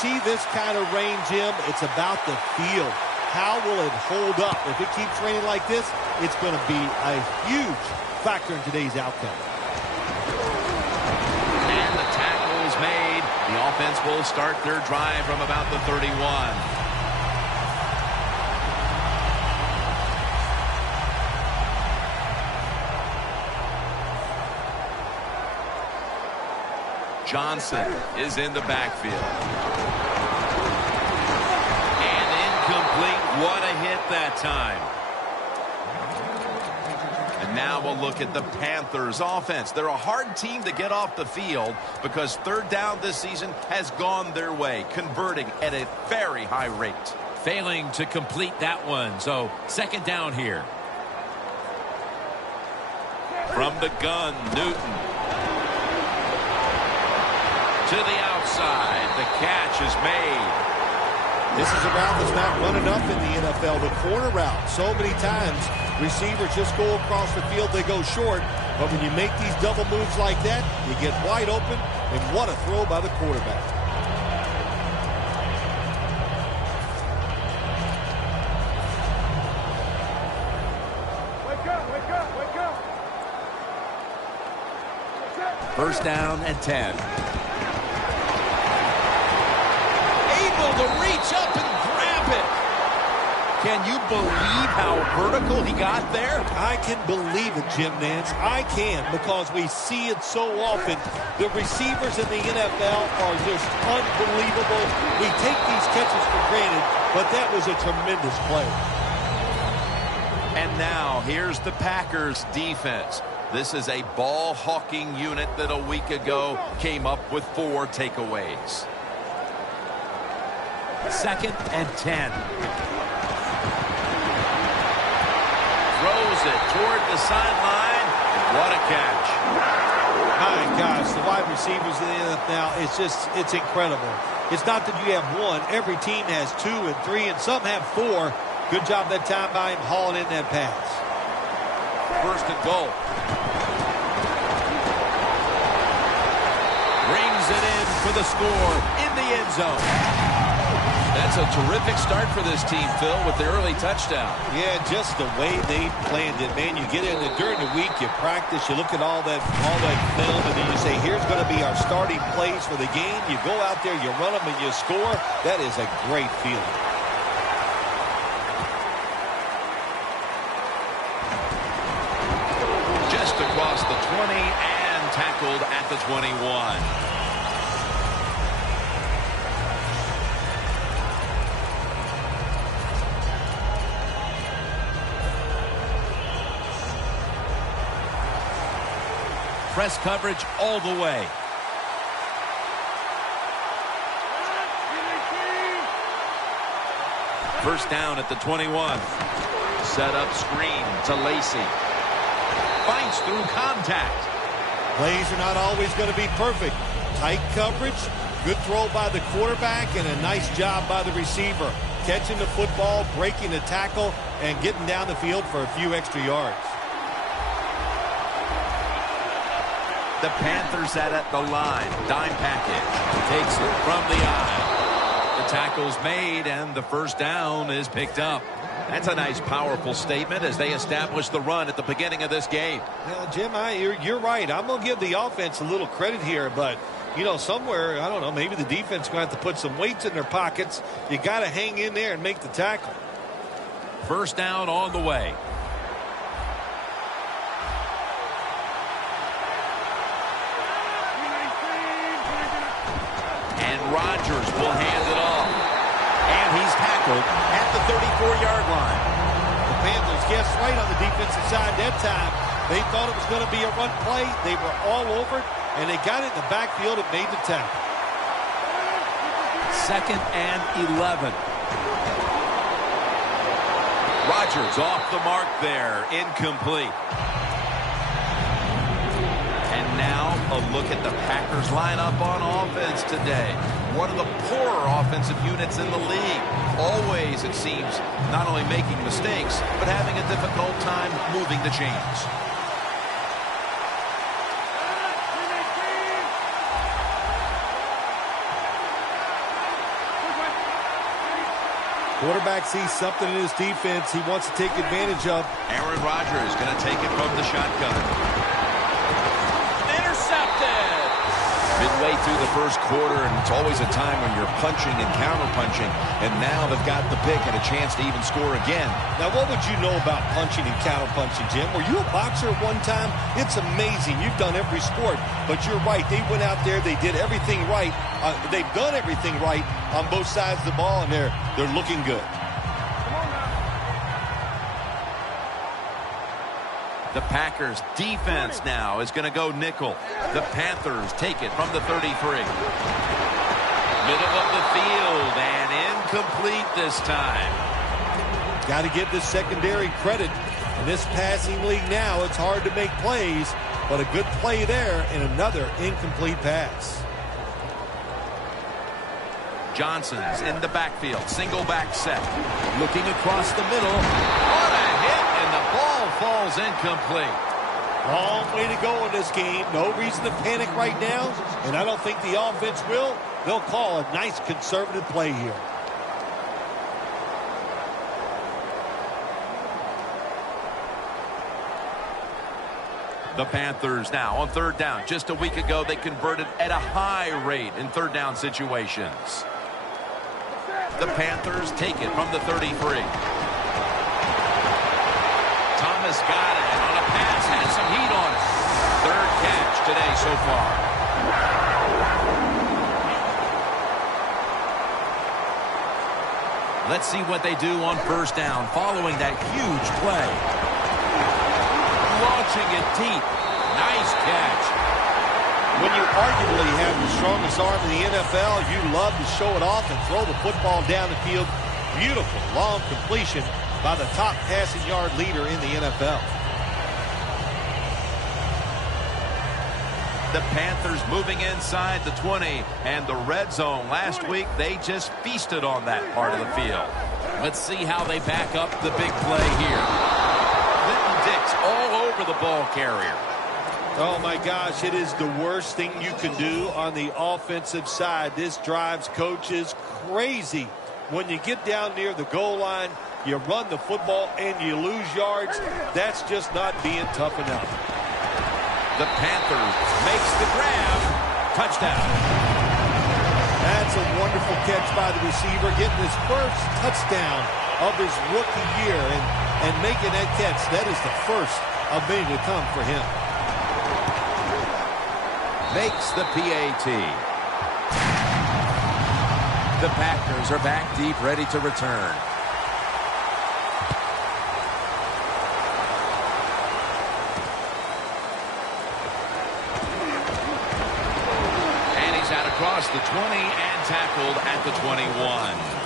see this kind of rain, Jim, it's about the field. How will it hold up? If it keeps raining like this, it's going to be a huge factor in today's outcome. And the tackle is made. The offense will start their drive from about the 31. Johnson is in the backfield. And incomplete. What a hit that time. And now we'll look at the Panthers offense. They're a hard team to get off the field because third down this season has gone their way, converting at a very high rate. Failing to complete that one, so second down here. From the gun, Newton. To the outside. The catch is made. This is a route that's not run enough in the NFL. The corner route. So many times, receivers just go across the field. They go short. But when you make these double moves like that, you get wide open. And what a throw by the quarterback. Wake up, wake up, wake up. First down and 10. To reach up and grab it. Can you believe how vertical he got there? I can believe it, Jim Nance. I can, because we see it so often. The receivers in the NFL are just unbelievable. We take these catches for granted, but that was a tremendous play. And now here's the Packers defense. This is a ball hawking unit that a week ago came up with 4 takeaways. Second and 10. Throws it toward the sideline. What a catch. My gosh, the wide receivers in the NFL, it's incredible. It's not that you have one. Every team has 2 and 3, and some have 4. Good job that time by him hauling in that pass. First and goal. Brings it in for the score in the end zone. That's a terrific start for this team, Phil, with the early touchdown. Yeah, just the way they planned it, man. You get in it during the week, you practice, you look at all that film, and then you say, here's going to be our starting plays for the game. You go out there, you run them, and you score. That is a great feeling. Just across the 20 and tackled at the 21. Press coverage all the way. First down at the 21. Set up screen to Lacey. Fights through contact. Plays are not always going to be perfect. Tight coverage, good throw by the quarterback, and a nice job by the receiver. Catching the football, breaking the tackle, and getting down the field for a few extra yards. The Panthers at the line. Dime package. Takes it from the eye. The tackle's made, and the first down is picked up. That's a nice, powerful statement as they establish the run at the beginning of this game. Yeah, Jim, you're right. I'm going to give the offense a little credit here, but, you know, somewhere, I don't know, maybe the defense is going to have to put some weights in their pockets. You got to hang in there and make the tackle. First down on the way. Rodgers will hand it off. And he's tackled at the 34-yard line. The Panthers guessed right on the defensive side that time. They thought it was going to be a run play. They were all over it, and they got it in the backfield and made the tackle. Second and 11. Rodgers off the mark there. Incomplete. And now a look at the Packers lineup on offense today. One of the poorer offensive units in the league. Always, it seems, not only making mistakes, but having a difficult time moving the chains. Quarterback sees something in his defense he wants to take advantage of. Aaron Rodgers going to take it from the shotgun. Intercepted. Midway through the first quarter, and it's always a time when you're punching and counter-punching, and now they've got the pick and a chance to even score again. Now, what would you know about punching and counter-punching, Jim? Were you a boxer at one time? It's amazing. You've done every sport, but you're right. They went out there. They did everything right. They've done everything right on both sides of the ball, and they're looking good. The Packers defense now is going to go nickel. The Panthers take it from the 33. Middle of the field and incomplete this time. Got to give the secondary credit. In this passing league now, it's hard to make plays, but a good play there and another incomplete pass. Johnson's in the backfield. Single back set. Looking across the middle. What a hit, and the ball falls incomplete. Long way to go in this game. No reason to panic right now, and I don't think the offense will. They'll call a nice conservative play here. The Panthers now on third down. Just a week ago, they converted at a high rate in third down situations. The Panthers take it from the 33. Thomas got it on a pass, had some heat on it. Third catch today so far. Let's see what they do on first down following that huge play. Launching it deep. Nice catch. When you arguably have the strongest arm in the NFL, you love to show it off and throw the football down the field. Beautiful long completion by the top passing yard leader in the NFL. The Panthers moving inside the 20 and the red zone. Last week, they just feasted on that part of the field. Let's see how they back up the big play here. Clinton Dix all over the ball carrier. Oh, my gosh, it is the worst thing you can do on the offensive side. This drives coaches crazy. When you get down near the goal line, you run the football and you lose yards. That's just not being tough enough. The Panthers makes the grab. Touchdown. That's a wonderful catch by the receiver, getting his first touchdown of his rookie year and making that catch. That is the first of many to come for him. Makes the PAT. The Packers are back deep, ready to return. And he's out across the 20 and tackled at the 21.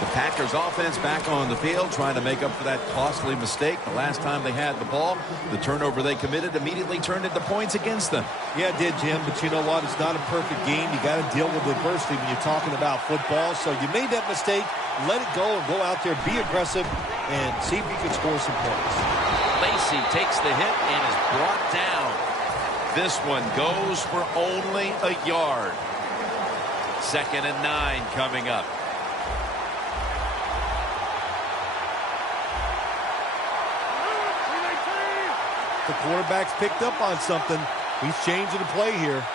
The Packers offense back on the field trying to make up for that costly mistake. The last time they had the ball, the turnover they committed immediately turned into points against them. Yeah, it did, Jim, but you know what? It's not a perfect game. You got to deal with adversity when you're talking about football. So you made that mistake, let it go and go out there, be aggressive, and see if you can score some points. Lacey takes the hit and is brought down. This one goes for only a yard. 2nd and 9 coming up. The quarterback's picked up on something. He's changing the play here.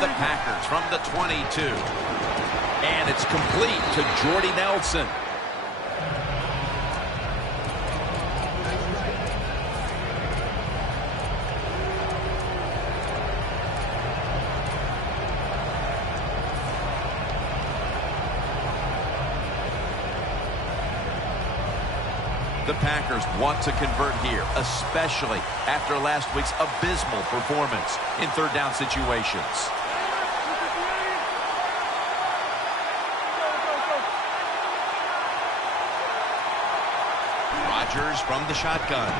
The Packers from the 22. And it's complete to Jordy Nelson. The Packers want to convert here, especially after last week's abysmal performance in third down situations. Rodgers from the shotgun.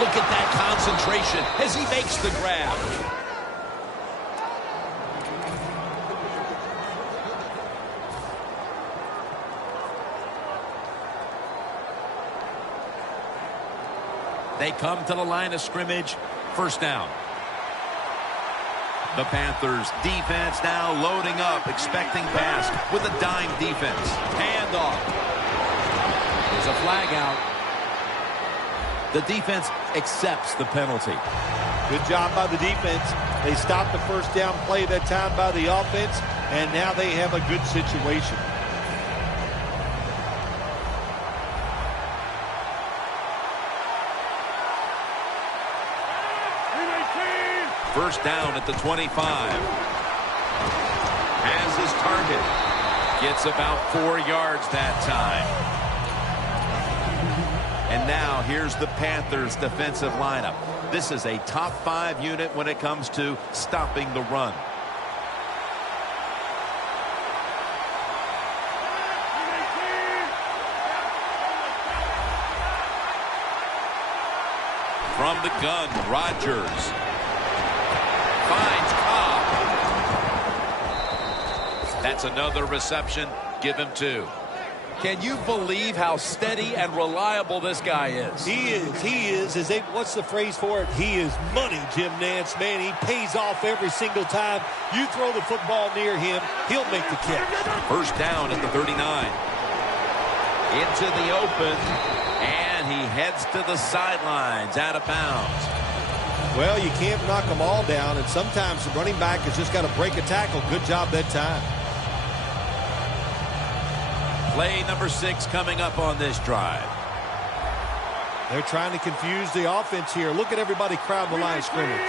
Look at that concentration as he makes the grab. They come to the line of scrimmage. First down. The Panthers defense now loading up, expecting pass with a dime defense. Handoff. There's a flag out. The defense accepts the penalty. Good job by the defense. They stopped the first down play that time by the offense, and now they have a good situation. First down at the 25. Has his target. Gets about 4 yards that time. And now here's the Panthers defensive lineup. This is a top 5 unit when it comes to stopping the run. From the gun, Rodgers. Finds Cobb. That's another reception. Give him 2. Can you believe how steady and reliable this guy is? He is. What's the phrase for it? He is money, Jim Nance. Man, he pays off every single time. You throw the football near him, he'll make the catch. First down at the 39. Into the open, and he heads to the sidelines, out of bounds. Well, you can't knock them all down, and sometimes the running back has just got to break a tackle. Good job that time. Play number 6 coming up on this drive. They're trying to confuse the offense here. Look at everybody crowd the line of scrimmage.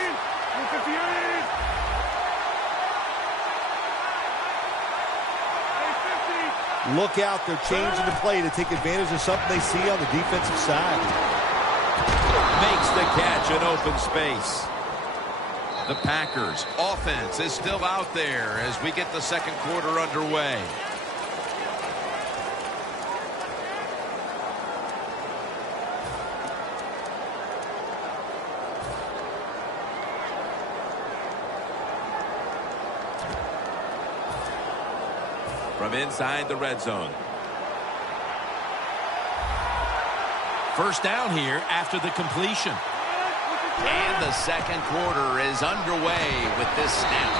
Look out, they're changing the play to take advantage of something they see on the defensive side. Makes the catch in open space. The Packers offense is still out there as we get the second quarter underway. From inside the red zone. First down here after the completion. And the second quarter is underway with this snap.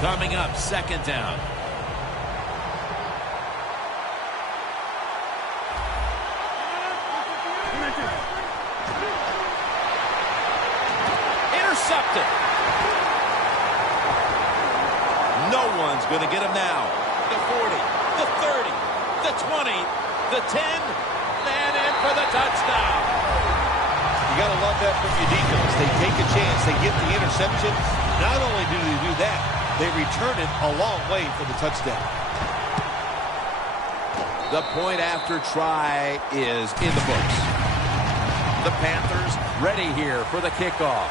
Coming up, second down. Intercepted. No one's going to get him now. The 40, the 30, the 20, the 10, and in for the touchdown. You got to love that from your defense. They take a chance. They get the interception. Not only do they do that, they return it a long way for the touchdown. The point after try is in the books. The Panthers ready here for the kickoff.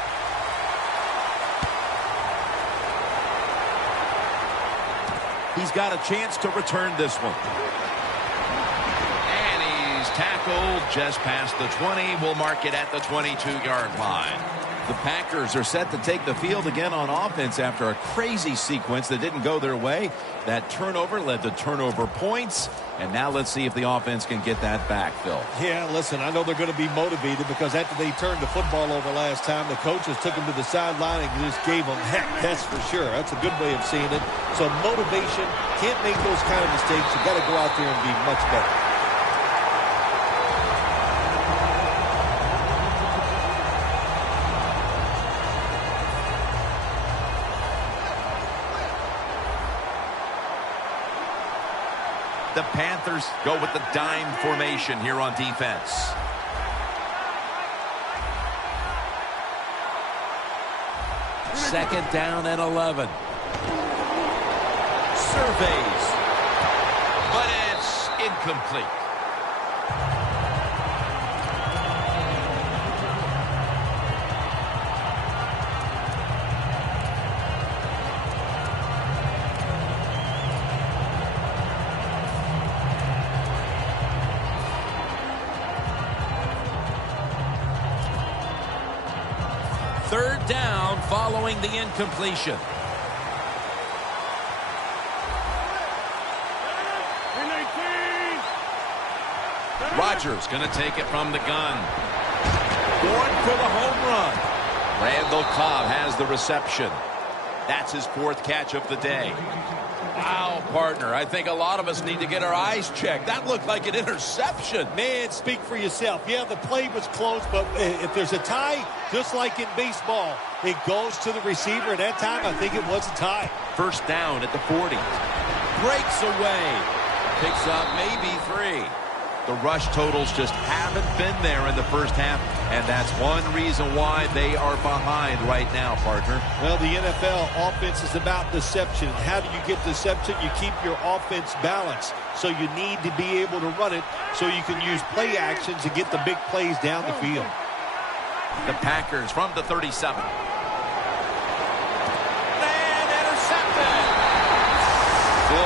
He's got a chance to return this one. And he's tackled just past the 20. We'll mark it at the 22-yard line. The Packers are set to take the field again on offense after a crazy sequence that didn't go their way. That turnover led to turnover points. And now let's see if the offense can get that back, Phil. Yeah, listen, I know they're going to be motivated because after they turned the football over last time, the coaches took them to the sideline and just gave them heck, that's for sure. That's a good way of seeing it. So motivation, can't make those kind of mistakes. You got to go out there and be much better. The Panthers go with the dime formation here on defense. Second down and 11. Surveys. But it's incomplete. Third down following the incompletion. Rodgers going to take it from the gun. Going for the home run. Randall Cobb has the reception. That's his 4th catch of the day. Wow, partner. I think a lot of us need to get our eyes checked. That looked like an interception. Man, speak for yourself. Yeah, the play was close, but if there's a tie, just like in baseball, it goes to the receiver. That time, I think it was a tie. First down at the 40. Breaks away. Picks up maybe 3. The rush totals just haven't been there in the first half, and that's one reason why they are behind right now, partner. Well, the NFL offense is about deception. How do you get deception? You keep your offense balanced. So you need to be able to run it so you can use play actions to get the big plays down the field. The Packers from the 37.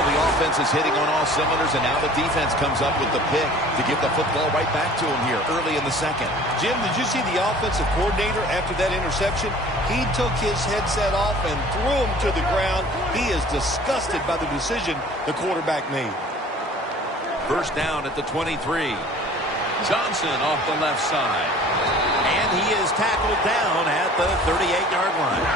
The offense is hitting on all cylinders, and now the defense comes up with the pick to get the football right back to him here early in the second. Jim, did you see the offensive coordinator after that interception? He took his headset off and threw him to the ground. He is disgusted by the decision the quarterback made. First down at the 23. Johnson off the left side. And he is tackled down at the 38-yard line.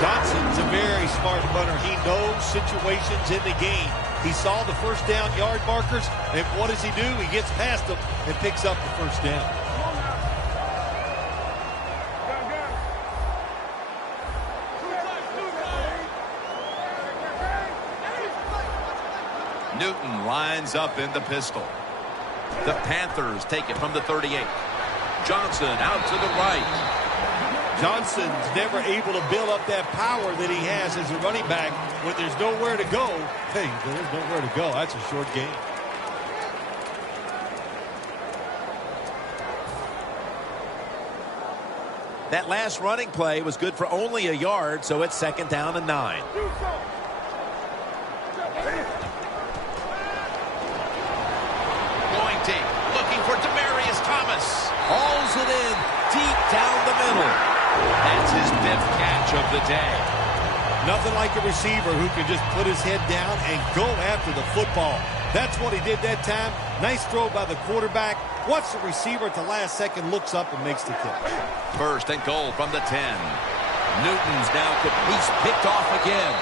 Johnson's a very smart runner. He knows situations in the game. He saw the first down yard markers, and what does he do? He gets past them and picks up the first down. Newton lines up in the pistol. The Panthers take it from the 38. Johnson out to the right. Johnson's never able to build up that power that he has as a running back. When there's nowhere to go, hey, there's nowhere to go. That's a short game. That last running play was good for only a yard, so it's 2nd down and 9. Going deep, looking for Demaryius Thomas. Hauls it in deep down the middle. That's his 5th catch of the day. Nothing like a receiver who can just put his head down and go after the football. That's what he did that time. Nice throw by the quarterback. Watch the receiver at the last second, looks up and makes the catch. 1st and goal from the 10. Newton's now he's picked off again.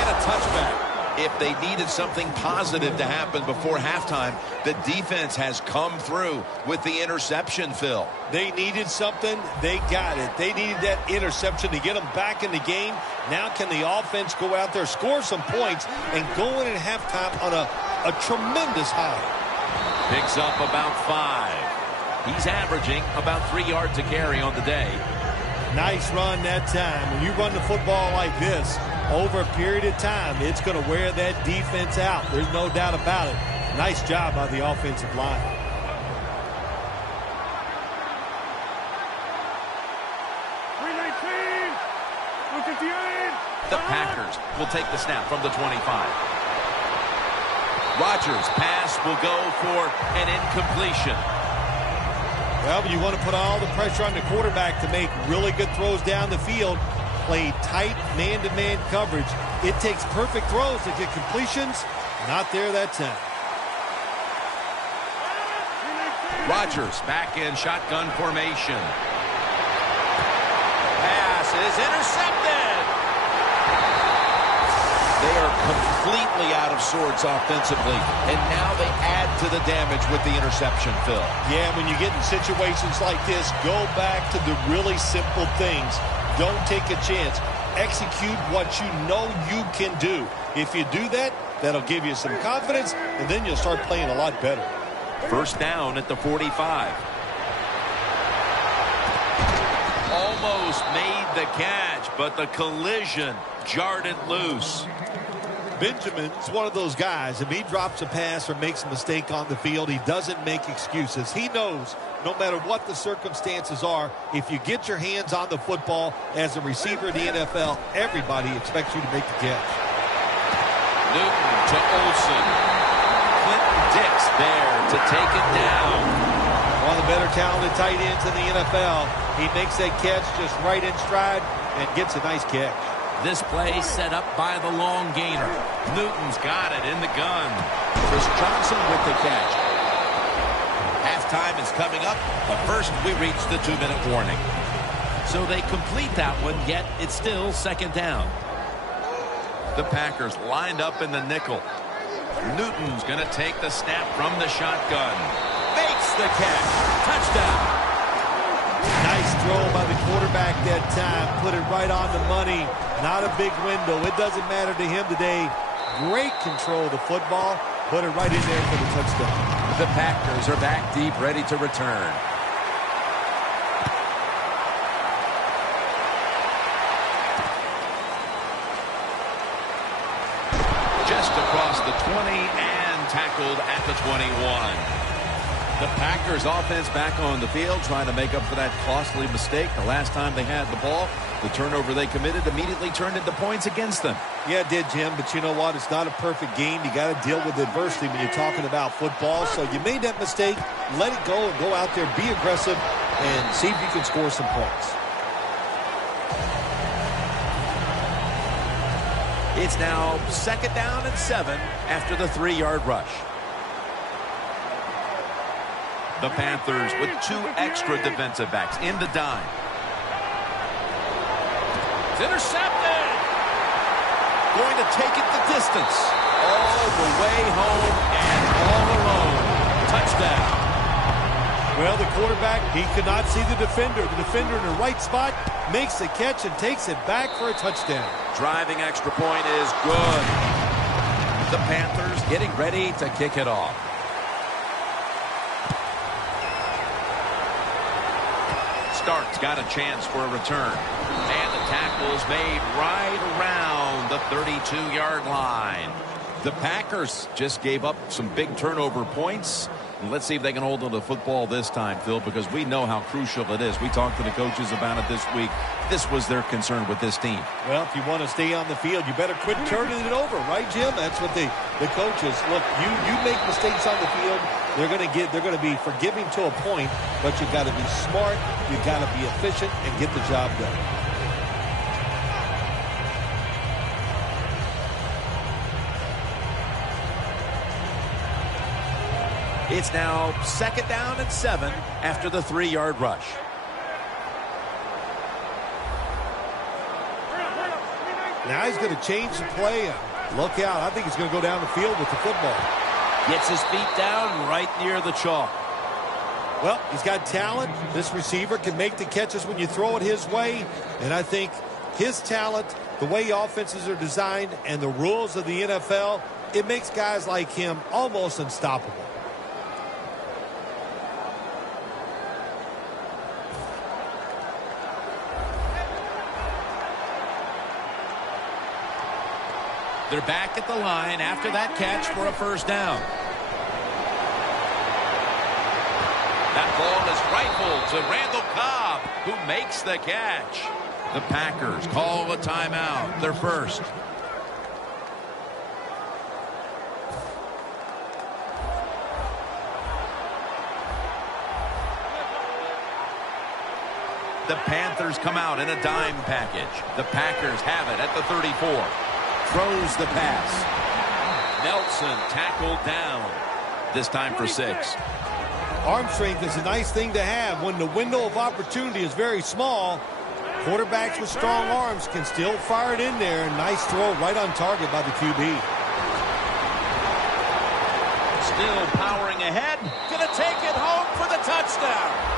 And a touchback. If they needed something positive to happen before halftime, the defense has come through with the interception, Phil. They needed something. They got it. They needed that interception to get them back in the game. Now can the offense go out there, score some points, and go in at halftime on a tremendous high? Picks up about 5. He's averaging about 3 yards a carry on the day. Nice run that time. When you run the football like this, over a period of time, it's going to wear that defense out. There's no doubt about it. Nice job by the offensive line. The Packers will take the snap from the 25. Rodgers' pass will go for an incompletion. Well, you want to put all the pressure on the quarterback to make really good throws down the field. Play tight man-to-man coverage. It takes perfect throws to get completions. Not there that time. Rodgers back in shotgun formation. Pass is intercepted. They are completely out of sorts offensively, and now they add to the damage with the interception, Phil. Yeah, when you get in situations like this, go back to the really simple things. Don't take a chance. Execute what you know you can do. If you do that, that'll give you some confidence, and then you'll start playing a lot better. First down at the 45. Almost made the catch, but the collision jarred it loose. Benjamin's one of those guys. If he drops a pass or makes a mistake on the field, he doesn't make excuses. He knows no matter what the circumstances are, if you get your hands on the football as a receiver in the NFL, everybody expects you to make the catch. Newton to Olsen. Clinton Dix there to take it down. One of the better talented tight ends in the NFL. He makes that catch just right in stride and gets a nice catch. This play set up by the long gainer. Newton's got it in the gun. Chris Johnson with the catch. Halftime is coming up, but first we reach the 2-minute warning. So they complete that one, yet it's still second down. The Packers lined up in the nickel. Newton's going to take the snap from the shotgun. Makes the catch. Touchdown. Nice throw by the quarterback that time. Put it right on the money. Not a big window. It doesn't matter to him today. Great control of the football. Put it right in there for the touchdown. The Packers are back deep, ready to return. Just across the 20 and tackled at the 21. The Packers offense back on the field trying to make up for that costly mistake. The last time they had the ball, the turnover they committed immediately turned into points against them. Yeah, it did, Jim, but you know what? It's not a perfect game. You got to deal with adversity when you're talking about football. So you made that mistake, let it go, and go out there, be aggressive, and see if you can score some points. It's now second down and 7 after the 3-yard rush. The Panthers with 2 extra defensive backs in the dime. It's intercepted. Going to take it the distance. All the way home and all alone. Touchdown. Well, the quarterback, he could not see the defender. The defender in the right spot makes the catch and takes it back for a touchdown. Driving extra point is good. The Panthers getting ready to kick it off. Stark's got a chance for a return. And the tackle is made right around the 32-yard line. The Packers just gave up some big turnover points. And let's see if they can hold on to the football this time, Phil, because we know how crucial it is. We talked to the coaches about it this week. This was their concern with this team. Well, if you want to stay on the field, you better quit turning it over, right, Jim? That's what the coaches, look, you make mistakes on the field, they're going to be forgiving to a point, but you've got to be smart, you've got to be efficient, and get the job done. It's now second down and 7 after the 3-yard rush. Now he's going to change the play. Look out. I think he's going to go down the field with the football. Gets his feet down right near the chalk. Well, he's got talent. This receiver can make the catches when you throw it his way. And I think his talent, the way offenses are designed, and the rules of the NFL, it makes guys like him almost unstoppable. They're back at the line after that catch for a first down. That ball is rifled to Randall Cobb, who makes the catch. The Packers call a timeout, their first. The Panthers come out in a dime package. The Packers have it at the 34. Throws the pass. Nelson tackled down. This time for 6. Arm strength is a nice thing to have when the window of opportunity is very small. Quarterbacks with strong arms can still fire it in there. Nice throw right on target by the QB. Still powering ahead. Gonna take it home for the touchdown.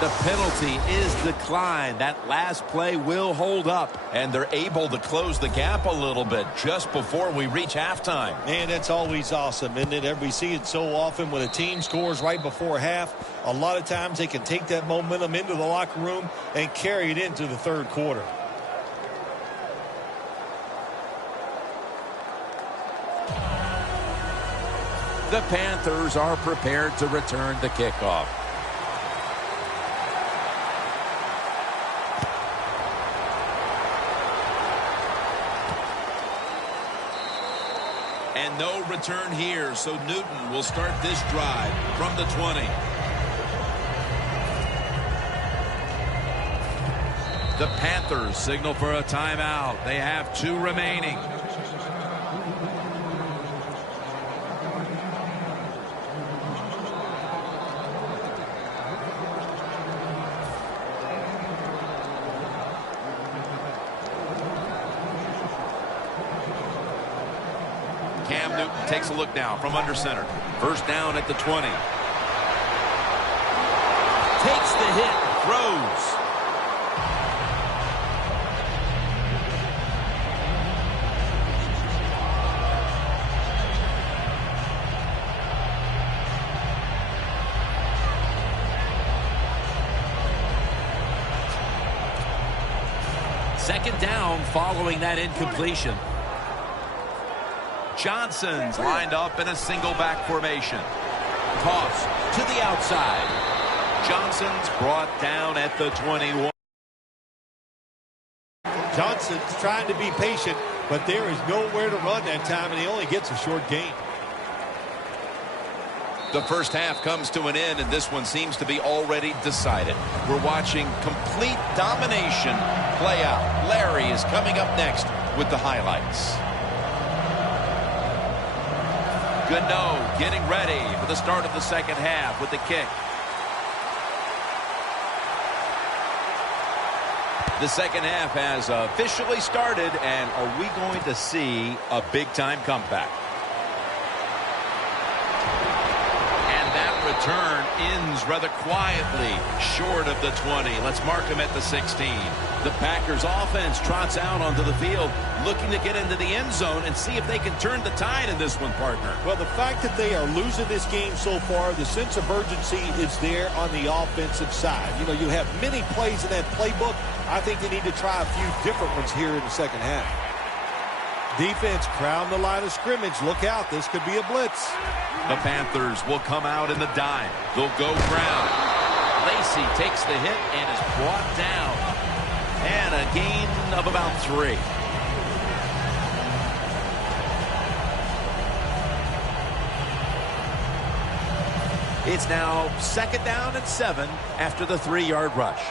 The penalty is declined. That last play will hold up, and they're able to close the gap a little bit just before we reach halftime. Man, that's always awesome, isn't it? We see it so often when a team scores right before half. A lot of times they can take that momentum into the locker room and carry it into the third quarter. The Panthers are prepared to return the kickoff. And no return here, so Newton will start this drive from the 20. The Panthers signal for a timeout. They have 2 remaining. Newton takes a look now from under center. First down at the 20. Takes the hit, throws. Second down following that incompletion. Johnson's lined up in a single back formation. Toss to the outside. Johnson's brought down at the 21. Johnson's trying to be patient, but there is nowhere to run that time, and he only gets a short gain. The first half comes to an end, and this one seems to be already decided. We're watching complete domination play out. Larry is coming up next with the highlights. Gano getting ready for the start of the second half with the kick. The second half has officially started, and are we going to see a big-time comeback? Return ends rather quietly short of the 20. Let's mark him at the 16. The Packers offense trots out onto the field looking to get into the end zone and see if they can turn the tide in this one, partner. Well, the fact that they are losing this game so far, the sense of urgency is there on the offensive side. You know, you have many plays in that playbook. I think they need to try a few different ones here in the second half. Defense crowd the line of scrimmage. Look out, this could be a blitz. The Panthers will come out in the dime. They'll go ground. Lacy takes the hit and is brought down. And a gain of about 3. It's now second down and 7 after the 3-yard rush.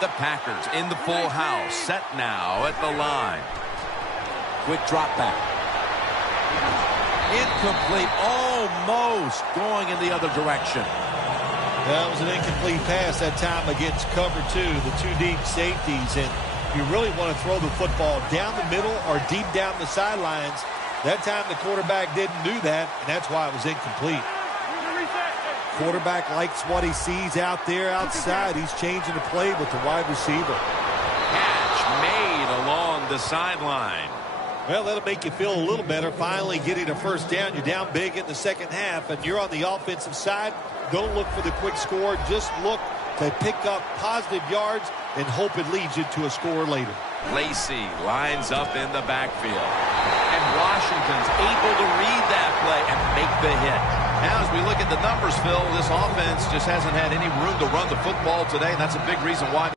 The Packers in the full house, set now at the line. Quick drop back. Incomplete, almost going in the other direction. That was an incomplete pass that time against cover 2, the 2 deep safeties. And you really want to throw the football down the middle or deep down the sidelines. That time the quarterback didn't do that, and that's why it was incomplete. Quarterback likes what he sees out there outside. He's changing the play with the wide receiver. Catch made along the sideline. Well, that'll make you feel a little better. Finally getting a first down. You're down big in the second half, and you're on the offensive side. Don't look for the quick score. Just look to pick up positive yards and hope it leads you to a score later. Lacy lines up in the backfield. And Washington's able to read that play and make the hit. Now, as we look at the numbers, Phil, this offense just hasn't had any room to run the football today, and that's a big reason why.